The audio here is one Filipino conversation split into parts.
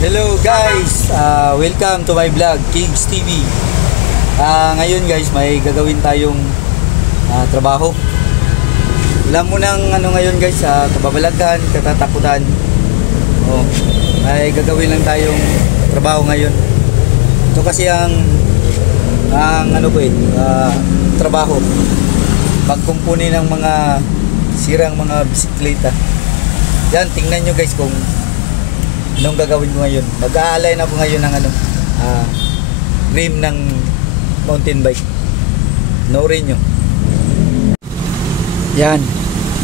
Hello guys, welcome to my vlog, Kings TV. Ngayon guys, may gagawin tayong trabaho. Wala mo nang ngayon guys, kababalaghan, katatakutan. May gagawin lang tayong trabaho ngayon. Ito kasi ang trabaho. Pagkumpuni ng mga sirang mga bisikleta. Yan, tingnan nyo guys kung anong gagawin ko ngayon. Mag-aalay na ako ngayon ng rim ng mountain bike. Noorin nyo. Yan.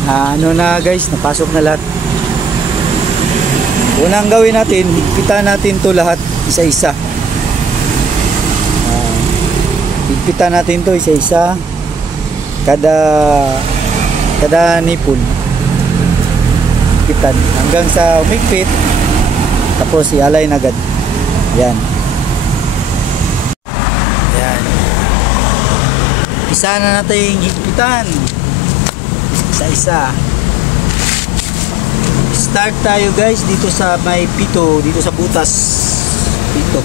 Na guys, napasok na lahat. Unang gawin natin, higpitan natin to lahat isa-isa. Higpitan natin to isa-isa. Kada nipon. Higpitan hanggang sa umigpit. Tapos i-align agad. Yan. Yan. Isa na natin higpitan. Isa-isa. Start tayo guys dito sa may pito, dito sa butas pito.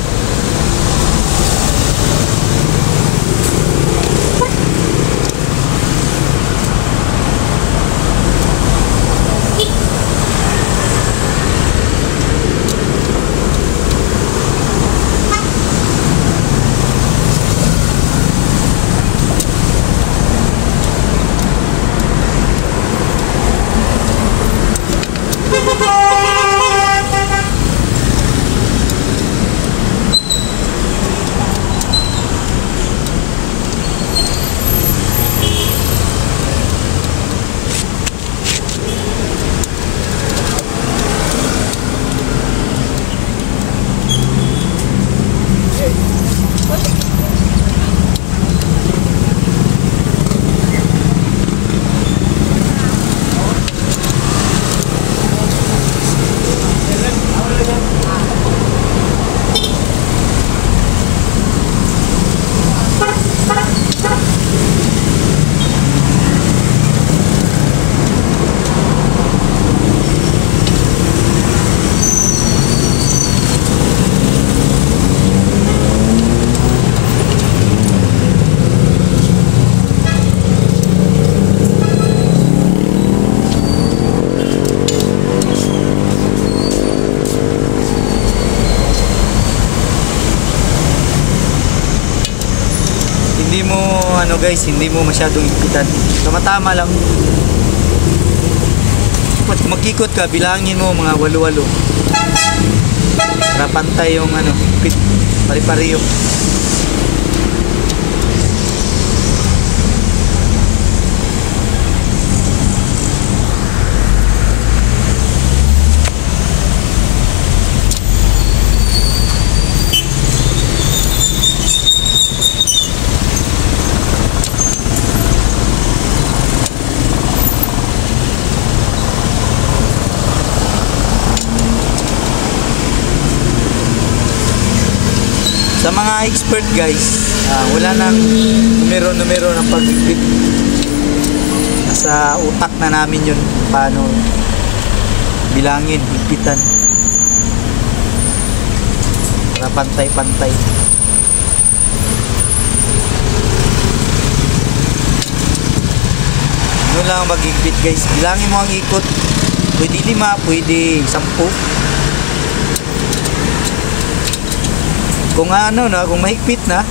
Hindi mo guys, hindi mo masyadong higpitan. Tama-tama lang. Pag magkikot ka, bilangin mo mga walo-walo. Para pantay yung higpit, pari-pari yung. Sa mga expert guys, wala nang numero-numero ng paghigpit. Nasa utak na namin yun paano bilangin, higpitan para pantay-pantay. Ano lang maghigpit guys, bilangin mo ang ikot. Pwede 5, pwede 10. Kung kung mahigpit na,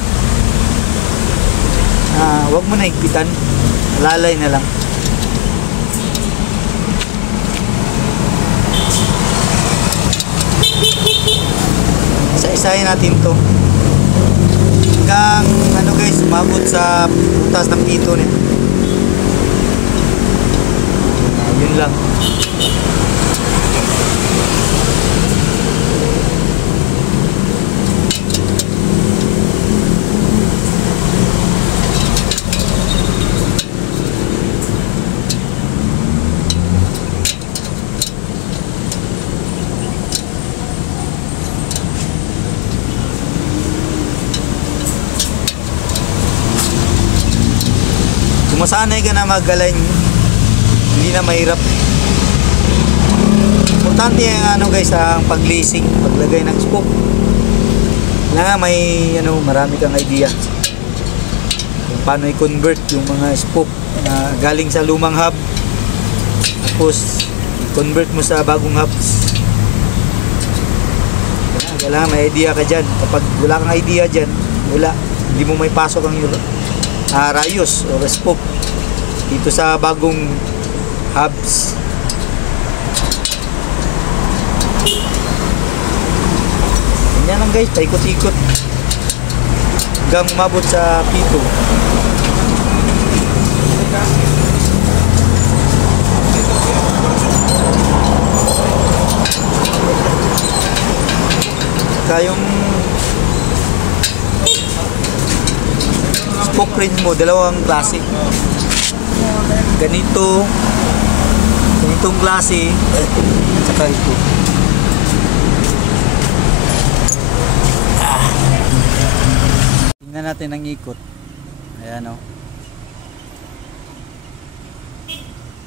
wag mo na higpitan, lalay na lang. Isa-isahin natin to hanggang guys, umabot sa butas ng pito niya. Yun lang. Masanay ka na mag-align, hindi na mahirap. Importante ang guys, ang pag-lacing, paglagay ng spoke. Na may marami kang idea kung paano i-convert yung mga spoke na galing sa lumang hub, tapos i-convert mo sa bagong hubs. Kailangan may idea ka dyan. Kapag wala kang idea dyan, hindi mo may pasok ang rayos o spoke dito sa bagong hubs. Yan lang guys, paikot-ikot hanggang umabot sa pito. Yung spoke rin mo, dalawang klase. Ganitong klase at saka ito. Tingnan natin ang ikot. Ayan o.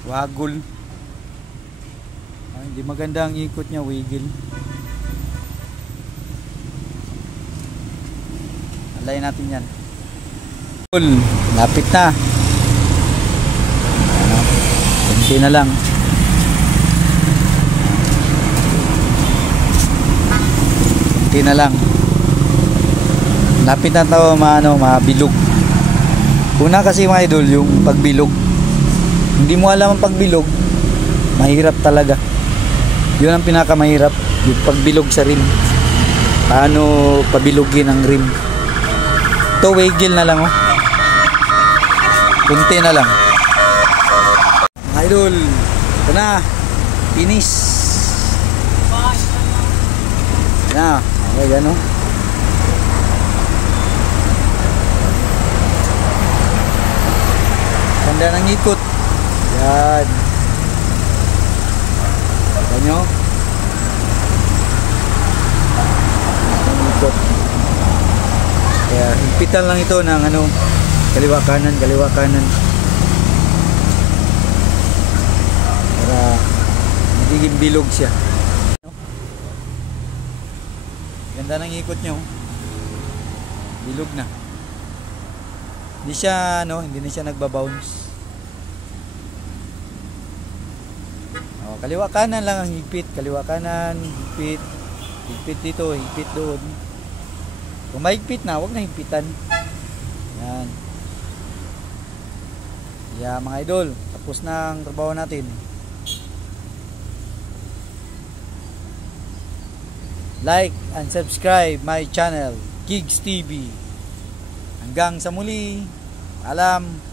Waggle. Hindi maganda ang ikot niya, wiggle. Alay natin yan. Lapit na. Kunti na lang. Kunti na lang. Lapit na ito mabilog. Una kasi mga idol, yung pagbilog. Hindi mo alam ang pagbilog, mahirap talaga. Yun ang pinakamahirap, yung pagbilog sa rim. Paano pabilugin ang rim. Ito wiggle na lang kunti na lang. Mga idol, ito na, finish. Na, okay yan Ganda ng ikot. Yan. Kita nyo? Ang ikot. Kaya higpitan lang ito ng kaliwa kanan para magiging bilog siya. Ganda ng ikot nyo. Bilog na. Hindi na siya nagbabounce. Kaliwa kanan lang ang higpit, kaliwa kanan, higpit. Higpit dito, higpit doon. Kung mahigpit na, huwag na higpitan. Yan. Yeah, mga idol, tapos na ang trabaho natin. Like and subscribe my channel, Kigs TV. Hanggang sa muli. Alam.